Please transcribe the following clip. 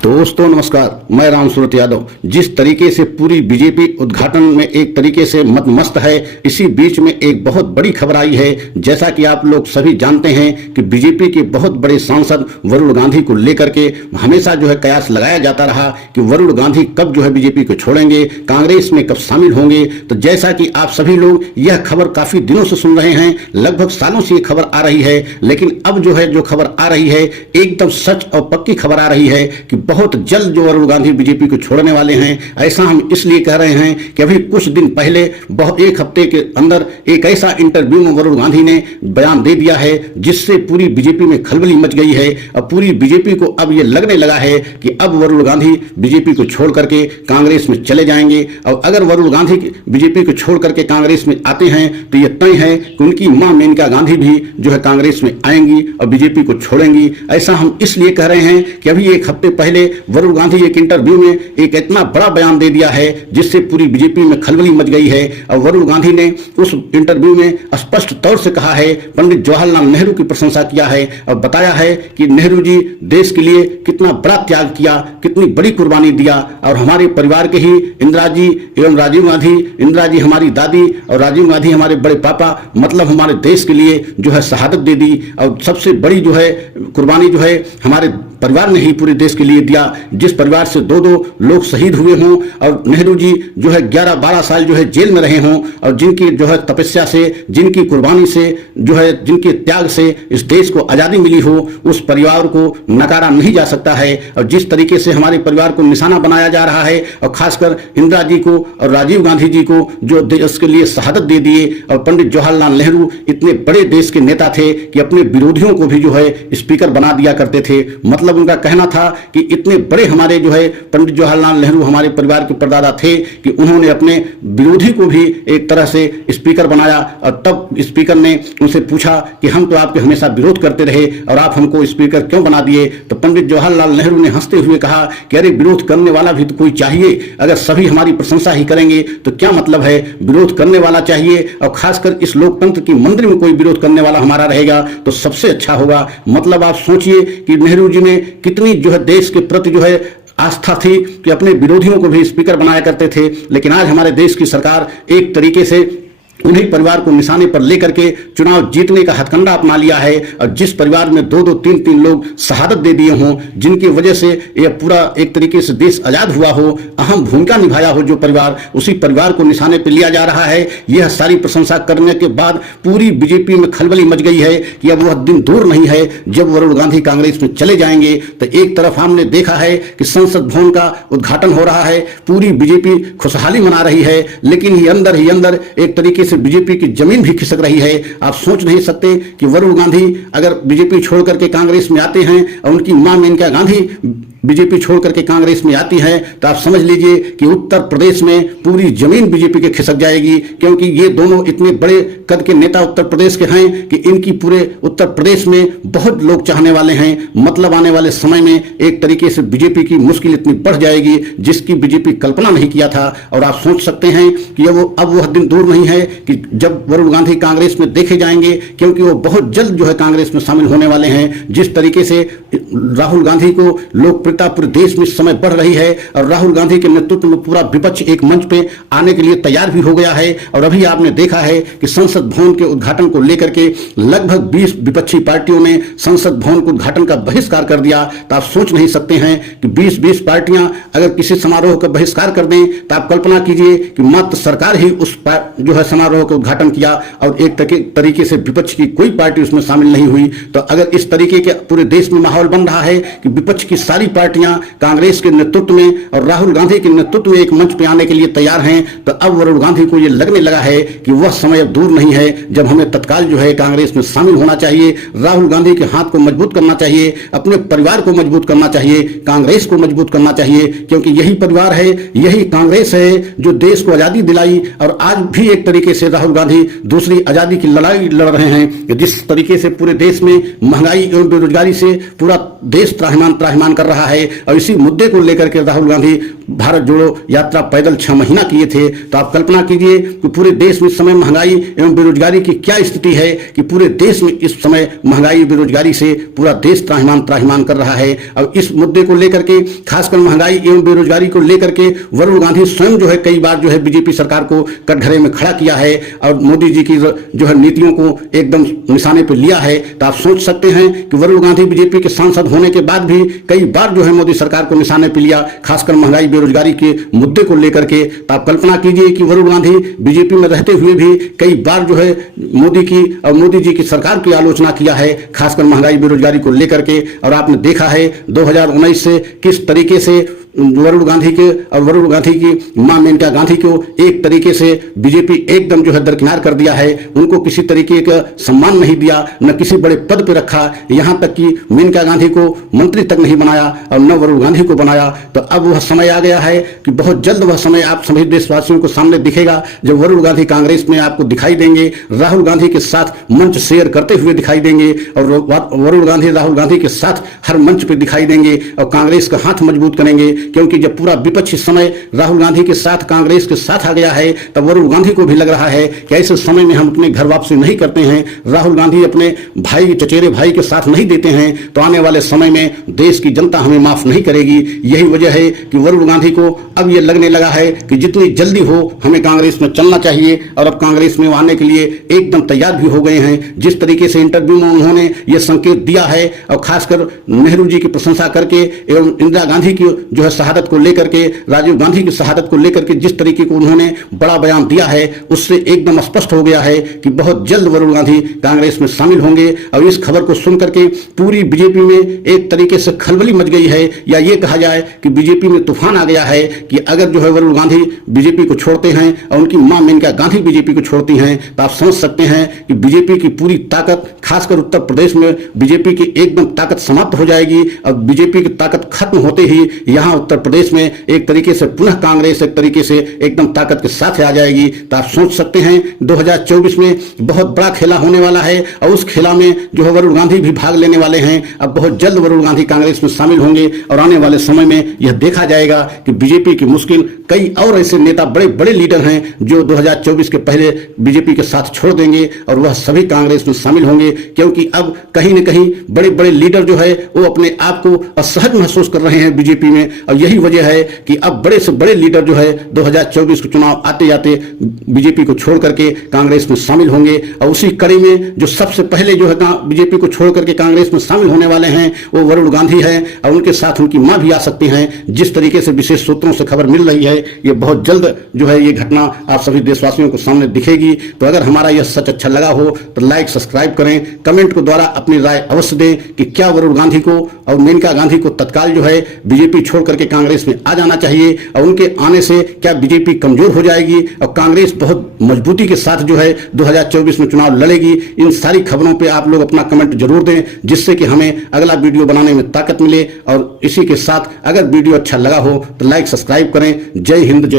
दोस्तों नमस्कार, मैं राम सूरत यादव। जिस तरीके से पूरी बीजेपी उद्घाटन में एक तरीके से मस्त है, इसी बीच में एक बहुत बड़ी खबर आई है। जैसा कि आप लोग सभी जानते हैं कि बीजेपी के बहुत बड़े सांसद वरुण गांधी को लेकर के हमेशा कयास लगाया जाता रहा कि वरुण गांधी कब बीजेपी को छोड़ेंगे, कांग्रेस में कब शामिल होंगे। तो जैसा कि आप सभी लोग यह खबर काफी दिनों से सुन रहे हैं, लगभग सालों से ये खबर आ रही है, लेकिन अब जो खबर आ रही है एकदम सच और पक्की खबर आ रही है कि बहुत जल्द वरुण गांधी बीजेपी को छोड़ने वाले हैं। ऐसा हम इसलिए कह रहे हैं कि अभी कुछ दिन पहले एक हफ्ते के अंदर एक ऐसा इंटरव्यू में वरुण गांधी ने बयान दे दिया है जिससे पूरी बीजेपी में खलबली मच गई है। अब पूरी बीजेपी को अब ये लगने लगा है कि अब वरुण गांधी बीजेपी को छोड़ करके कांग्रेस में चले जाएंगे। और अगर वरुण गांधी बीजेपी को छोड़ करके कांग्रेस में आते हैं तो यह तय है कि उनकी मां मेनका गांधी भी कांग्रेस में आएंगी और बीजेपी को छोड़ेंगी। ऐसा हम इसलिए कह रहे हैं कि अभी एक हफ्ते पहले वरुण गांधी एक इंटरव्यू में एक इतना बड़ा बयान दे दिया है जिससे पूरी बीजेपी में खलबली मच गई है। और वरुण गांधी ने उस इंटरव्यू में स्पष्ट तौर से कहा है, पंडित जवाहरलाल नेहरू की प्रशंसा किया है और बताया है कि नेहरू जी देश के लिए कितना बड़ा त्याग किया, कितनी बड़ी कुर्बानी दिया। और हमारे परिवार के ही इंदिरा जी एवं राजीव गांधी, इंदिरा जी हमारी दादी और राजीव गांधी हमारे बड़े पापा, मतलब हमारे देश के लिए शहादत दे दी। और सबसे बड़ी कुर्बानी हमारे परिवार ने ही पूरे देश के लिए दिया। जिस परिवार से दो लोग शहीद हुए हों और नेहरू जी 11-12 साल जेल में रहे हों और जिनकी तपस्या से, जिनकी कुर्बानी से, जिनके त्याग से इस देश को आज़ादी मिली हो, उस परिवार को नकारा नहीं जा सकता है। और जिस तरीके से हमारे परिवार को निशाना बनाया जा रहा है और खासकर इंदिरा जी को और राजीव गांधी जी को जो देश के लिए शहादत दे दिए, और पंडित जवाहरलाल नेहरू इतने बड़े देश के नेता थे कि अपने विरोधियों को भी स्पीकर बना दिया करते थे। मतलब उनका कहना था कि इतने बड़े हमारे पंडित जवाहरलाल नेहरू हमारे परिवार के परदादा थे कि उन्होंने अपने विरोधी को भी एक तरह से स्पीकर बनाया। और तब स्पीकर ने उनसे पूछा कि हम तो आपके हमेशा विरोध करते रहे और आप हमको स्पीकर क्यों बना दिए। तो पंडित जवाहरलाल नेहरू ने हंसते हुए कहा कि अरे, विरोध करने वाला भी तो कोई चाहिए। अगर सभी हमारी प्रशंसा ही करेंगे तो क्या मतलब है, विरोध करने वाला चाहिए। और खासकर इस लोकतंत्र की मंदिर में कोई विरोध करने वाला हमारा रहेगा तो सबसे अच्छा होगा। मतलब आप सोचिए कि नेहरू जी ने कितनी देश के प्रति आस्था थी कि अपने विरोधियों को भी स्पीकर बनाया करते थे। लेकिन आज हमारे देश की सरकार एक तरीके से उन्हीं परिवार को निशाने पर लेकर के चुनाव जीतने का हथकंडा अपना लिया है। और जिस परिवार में 2-2, 3-3 लोग शहादत दे दिए हों, जिनकी वजह से यह पूरा एक तरीके से देश आजाद हुआ हो, अहम भूमिका निभाया हो जो परिवार, उसी परिवार को निशाने पर लिया जा रहा है। यह सारी प्रशंसा करने के बाद पूरी बीजेपी में खलबली मच गई है कि अब वह दिन दूर नहीं है जब वरुण गांधी कांग्रेस में चले जाएंगे। तो एक तरफ हमने देखा है कि संसद भवन का उद्घाटन हो रहा है, पूरी बीजेपी खुशहाली मना रही है, लेकिन ही अंदर एक तरीके से बीजेपी की जमीन भी खिसक रही है। आप सोच नहीं सकते कि वरुण गांधी अगर बीजेपी छोड़ करके कांग्रेस में आते हैं और उनकी मां मेनका गांधी बीजेपी छोड़ करके कांग्रेस में आती है तो आप समझ लीजिए कि उत्तर प्रदेश में पूरी जमीन बीजेपी के खिसक जाएगी। क्योंकि ये दोनों इतने बड़े कद के नेता उत्तर प्रदेश के हैं कि इनकी पूरे उत्तर प्रदेश में बहुत लोग चाहने वाले हैं। मतलब आने वाले समय में एक तरीके से बीजेपी की मुश्किल इतनी बढ़ जाएगी जिसकी बीजेपी कल्पना नहीं किया था। और आप सोच सकते हैं कि अब वह दिन दूर नहीं है कि जब वरुण गांधी कांग्रेस में देखे जाएंगे, क्योंकि वो बहुत जल्द कांग्रेस में शामिल होने वाले हैं। जिस तरीके से राहुल गांधी को लोकप्रियता पूरे देश में इस समय बढ़ रही है और राहुल गांधी के नेतृत्व में पूरा विपक्ष एक मंच पे आने के लिए तैयार भी हो गया है। और अभी आपने देखा है कि संसद भवन के उद्घाटन को लेकर के लगभग 20 विपक्षी पार्टियों ने संसद भवन के उद्घाटन का बहिष्कार कर दिया। तो आप सोच नहीं सकते हैं कि 20 पार्टियां अगर किसी समारोह का बहिष्कार कर दें तो आप कल्पना कीजिए कि मात्र सरकार ही उस समारोह का उद्घाटन किया और एक तरीके से विपक्ष की कोई पार्टी उसमें शामिल नहीं हुई। तो अगर इस तरीके के पूरे देश में माहौल बन रहा है कि विपक्ष की सारी पार्टियां कांग्रेस के नेतृत्व में और राहुल गांधी के नेतृत्व में एक मंच पे आने के लिए तैयार हैं, तो अब वरुण गांधी को यह लगने लगा है कि वह समय अब दूर नहीं है जब हमें तत्काल कांग्रेस में शामिल होना चाहिए। राहुल गांधी के हाथ को मजबूत करना चाहिए, अपने परिवार को मजबूत करना चाहिए, कांग्रेस को मजबूत करना चाहिए। क्योंकि यही परिवार है, यही कांग्रेस है जो देश को आजादी दिलाई। और आज भी एक तरीके से राहुल गांधी दूसरी आजादी की लड़ाई लड़ रहे हैं। जिस तरीके से पूरे देश में महंगाई एवं बेरोजगारी से पूरा देश त्राहिमाम कर रहा है और इसी मुद्दे को लेकर के राहुल गांधी भारत जोड़ो यात्रा पैदल 6 महीना किए थे, तो आप कल्पना कीजिए कि पूरे देश में इस समय महंगाई एवं बेरोजगारी की क्या स्थिति है कि पूरे देश में इस समय महंगाई बेरोजगारी से पूरा देश त्राहिमाम कर रहा है। और इस मुद्दे को लेकर के, खासकर महंगाई एवं बेरोजगारी को लेकर के वरुण गांधी स्वयं जो है कई बार जो है बीजेपी सरकार को कटघरे में खड़ा किया है और मोदी जी की जो है नीतियों को एकदम निशाने पर लिया है। तो आप सोच सकते हैं कि वरुण गांधी बीजेपी के सांसद होने के बाद भी कई बार जो है मोदी सरकार को निशाने पर लिया, खासकर महंगाई बेरोजगारी के मुद्दे को लेकर के। तो आप कल्पना कीजिए कि वरुण गांधी बीजेपी में रहते हुए भी कई बार जो है मोदी की और मोदी जी की सरकार की आलोचना किया है, खासकर महंगाई बेरोजगारी को लेकर के। और आपने देखा है 2019 से किस तरीके से वरुण गांधी के और वरुण गांधी की मां मेनका गांधी को एक तरीके से बीजेपी एकदम जो है दरकिनार कर दिया है। उनको किसी तरीके का सम्मान नहीं दिया, न किसी बड़े पद पे रखा, यहां तक कि मेनका गांधी को मंत्री तक नहीं बनाया और न वरुण गांधी को बनाया। तो अब वह समय आ गया है कि बहुत जल्द वह समय आप सभी देशवासियों को सामने दिखेगा जब वरुण गांधी कांग्रेस में आपको दिखाई देंगे, राहुल गांधी के साथ मंच शेयर करते हुए दिखाई देंगे और वरुण गांधी राहुल गांधी के साथ हर मंच पे दिखाई देंगे और कांग्रेस का हाथ मजबूत करेंगे। क्योंकि जब पूरा विपक्ष इस समय राहुल गांधी के साथ कांग्रेस के साथ आ गया है, तब वरुण गांधी को भी लग रहा है कि ऐसे समय में हम अपने घर वापसी नहीं करते हैं, राहुल गांधी अपने भाई चचेरे भाई के साथ नहीं देते हैं, तो आने वाले समय में देश की जनता हमें माफ नहीं करेगी। यही वजह है कि वरुण गांधी को अब यह लगने लगा है कि जितनी जल्दी हो हमें कांग्रेस में चलना चाहिए और अब कांग्रेस में आने के लिए एकदम तैयार भी हो गए हैं। जिस तरीके से इंटरव्यू में उन्होंने यह संकेत दिया है और खासकर नेहरू जी की प्रशंसा करके एवं इंदिरा गांधी की जो है शहादत को लेकर के, राजीव गांधी की शहादत को लेकर के जिस तरीके को उन्होंने बड़ा बयान दिया है, उससे एकदम स्पष्ट हो गया है कि बहुत जल्द वरुण गांधी कांग्रेस में शामिल होंगे। और इस खबर को सुनकर के पूरी बीजेपी में एक तरीके से खलबली मच गई है, या ये कहा जाए कि बीजेपी में तूफान आ गया है कि अगर जो है वरुण गांधी बीजेपी को छोड़ते हैं और उनकी मां मेनका गांधी बीजेपी को छोड़ती हैं, तो आप समझ सकते हैं कि बीजेपी की पूरी ताकत, खासकर उत्तर प्रदेश में बीजेपी की एकदम ताकत समाप्त हो जाएगी। और बीजेपी की ताकत खत्म होते ही यहां उत्तर प्रदेश में एक तरीके से पुनः कांग्रेस एक तरीके से एकदम ताकत के साथ आ जाएगी। तो आप सोच सकते हैं 2024 में बहुत बड़ा खेला होने वाला है और उस खेला में जो है वरुण गांधी भी भाग लेने वाले हैं। अब बहुत जल्द वरुण गांधी कांग्रेस में शामिल होंगे और आने वाले समय में यह देखा जाएगा कि बीजेपी की मुश्किल कई और ऐसे नेता, बड़े बड़े लीडर हैं जो 2024 के पहले बीजेपी के साथ छोड़ देंगे और वह सभी कांग्रेस में शामिल होंगे। क्योंकि अब कहीं न कहीं बड़े बड़े लीडर जो है वो अपने आप को असहज महसूस कर रहे हैं बीजेपी में, और यही वजह है कि अब बड़े से बड़े लीडर जो है 2024 के चुनाव आते जाते बीजेपी को छोड़ करके कांग्रेस में शामिल होंगे। और उसी कड़ी में जो सबसे पहले जो है बीजेपी को छोड़ करके कांग्रेस में शामिल होने वाले हैं वो वरुण गांधी हैं और उनके साथ उनकी मां भी आ सकती हैं। जिस तरीके से विशेष सूत्रों से खबर मिल रही है, ये बहुत जल्द जो है ये घटना आप सभी देशवासियों को सामने दिखेगी। तो अगर हमारा यह सच अच्छा लगा हो तो लाइक सब्सक्राइब करें, कमेंट के द्वारा अपनी राय अवश्य दें कि क्या वरुण गांधी को और मेनका गांधी को तत्काल जो है बीजेपी छोड़ करके कांग्रेस में आ जाना चाहिए, और उनके आने से क्या बीजेपी कमजोर हो जाएगी और कांग्रेस बहुत मजबूती के साथ जो है 2024 में चुनाव लड़ेगी। इन सारी खबरों पे आप लोग अपना कमेंट जरूर दें, जिससे कि हमें अगला वीडियो बनाने में ताकत मिले। और इसी के साथ अगर वीडियो अच्छा लगा हो तो लाइक सब्सक्राइब करें। जय हिंद, जय